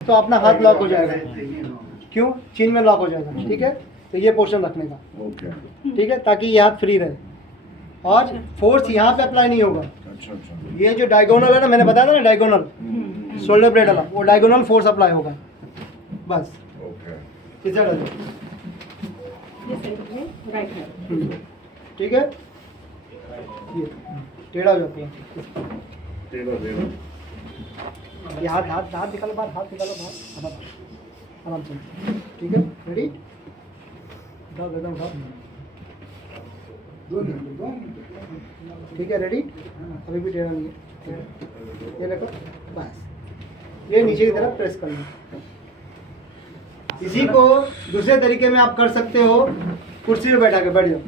तो अपना हाथ लॉक हो जाएगा। क्यों? चिन में लॉक हो जाएगा। ठीक है, तो ये पोर्शन रखने का। ठीक है, ताकि ये हाथ फ्री रहे और फोर्स यहाँ पे अप्लाई नहीं होगा। ये जो डायगोनल है ना, मैंने बताया था ना डायगोनल, शोल्डर ब्लेड वाला, वो डायगोनल फोर्स अप्लाई होगा बस। किसे डालो? ठीक है, ये टेढ़ा हो जाता है। ये हाथ हाथ हाथ निकालो बाहर, हाथ निकालो बाहर, आराम से। ठीक है, रेडी? उठाओ एकदम, उठाओ। ठीक है, रेडी? अभी भी टेढ़ा नहीं है। ये देखो बस, ये नीचे की तरफ प्रेस कर लो। इसी को दूसरे तरीके में आप कर सकते हो, कुर्सी पे बैठा के बैठ जाओ।